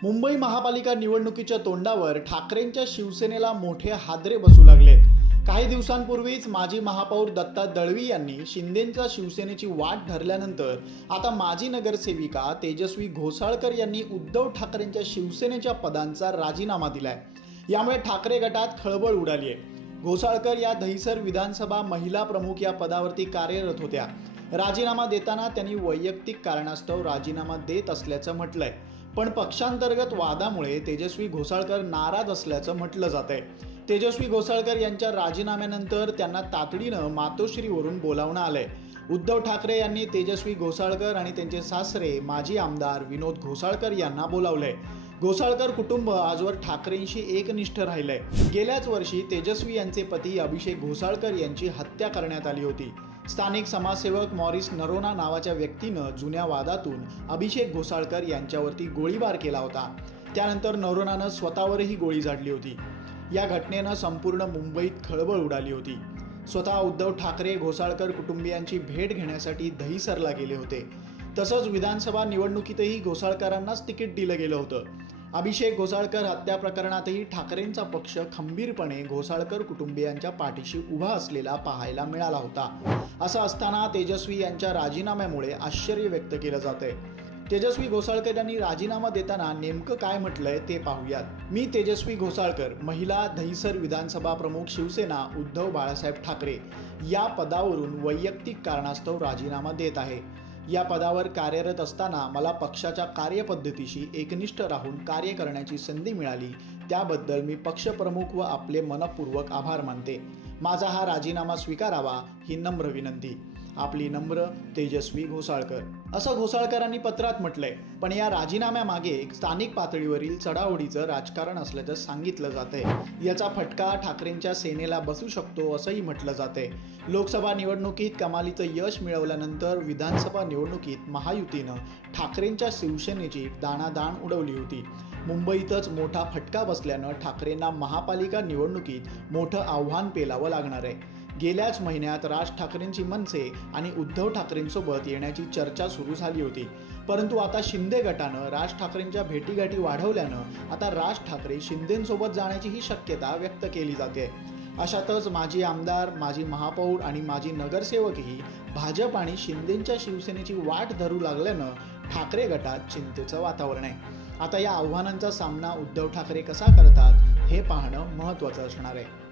मुंबई महापालिका निवडणुकीच्या तोंडावर ठाकरेंच्या शिवसेनेला मोठे हादरे बसू लागलेत। काही दिवसांपूर्वीच माजी महापौर दत्ता दळवी यांनी शिंदेंच्या शिवसेनेची वाट धरल्यानंतर आता माजी नगरसेविका तेजस्वी घोसाळकर यांनी उद्धव ठाकरेंच्या शिवसेनेच्या पदांचा राजीनामा दिलाय। यामुळे ठाकरे गटात खळबळ उडाली आहे। घोसाळकर या दहिसर विधानसभा महिला प्रमुख या पदावरती कार्यरत होत्या। राजीनामा देताना त्यांनी वैयक्तिक कारणास्तव राजीनामा देत असल्याचं म्हटलंय, पण पक्षांतर्गत वादामुळे तेजस्वी घोसाळकर नाराज असल्याचं म्हटलं जातंय। तेजस्वी घोसाळकर यांच्या राजीनाम्यानंतर त्यांना तातडीनं मातोश्रीवरून बोलावणं आलंय। उद्धव ठाकरे यांनी तेजस्वी घोसाळकर आणि त्यांचे सासरे माजी आमदार विनोद घोसाळकर यांना बोलावलंय। घोसाळकर कुटुंब आजवर ठाकरेंशी एकनिष्ठ राहिलंय। गेल्याच वर्षी तेजस्वी यांचे पती अभिषेक घोसाळकर यांची हत्या करण्यात आली होती। स्थानिक समाजसेवक मॉरिस नरोना नावाच्या व्यक्तीनं जुन्या वादातून अभिषेक घोसाळकर यांच्यावरती गोळीबार केला होता। त्यानंतर नरोनानं स्वतःवरही गोळी झाडली होती। या घटनेनं संपूर्ण मुंबईत खळबळ उडाली होती। स्वतः उद्धव ठाकरे घोसाळकर कुटुंबियांची भेट घेण्यासाठी दहिसरला गेले होते। तसंच विधानसभा निवडणुकीतही घोसाळकरांनाच तिकीट दिलं गेलं होतं। अभिषेक घोसाळकर हत्या प्रकरणातही ठाकरेंचा पक्ष खंबीरपणे घोसाळकर कुटुंबियांच्या पाठीशी उभा असलेला पाहायला मिळाला होता। असं असताना तेजस्वी यांच्या राजीनाम्यामुळे आश्चर्य व्यक्त केलं जातंय। तेजस्वी घोसाळकर यांनी राजीनामा देताना नेमकं काय म्हटलंय ते पाहूयात। मी तेजस्वी घोसाळकर, महिला, दहिसर विधानसभा प्रमुख, शिवसेना, उद्धव बाळासाहेब ठाकरे या पदावरून वैयक्तिक कारणास्तव राजीनामा देत आहे। या पदावर कार्यरत असताना मला पक्षाच्या कार्यपद्धतीशी एकनिष्ठ राहून कार्य करण्याची संधी मिळाली, त्याबद्दल मी पक्षप्रमुख व आपले मनपूर्वक आभार मानते। माझा हा राजीनामा स्वीकारावा ही नम्र विनंती। आपली नम्र तेजस्वी घोसाळकर, असं घोसाळकरांनी पत्रात म्हटलंय। पण या राजीनाम्यामागे स्थानिक पातळीवरील चढाओढीचं राजकारण असल्याचं सांगितलं जातंय। याचा फटका ठाकरेंच्या सेनेला बसू शकतो असंही म्हटलं जातंय। लोकसभा निवडणुकीत कमालीचं यश मिळवल्यानंतर विधानसभा निवडणुकीत महायुतीनं ठाकरेंच्या शिवसेनेची दाणादाण उडवली होती। मुंबईतच मोठा फटका बसल्यानं ठाकरेंना महापालिका निवडणुकीत मोठं आव्हान पेलावं लागणार आहे। गेल्याच महिन्यात राज ठाकरेंची मनसे आणि उद्धव ठाकरेंसोबत येण्याची चर्चा सुरू झाली होती, परंतु आता शिंदे गटानं राज ठाकरेंच्या भेटीगाठी वाढवल्यानं आता राज ठाकरे शिंदेंसोबत जाण्याची ही शक्यता व्यक्त केली जाते। अशातच माजी आमदार, माजी महापौर आणि माजी नगरसेवकही भाजप आणि शिंदेंच्या शिवसेनेची वाट धरू लागल्यानं ठाकरे गटात चिंतेचं वातावरण आहे। आता या आव्हानांचा सामना उद्धव ठाकरे कसा करतात हे पाहणं महत्त्वाचं असणार आहे।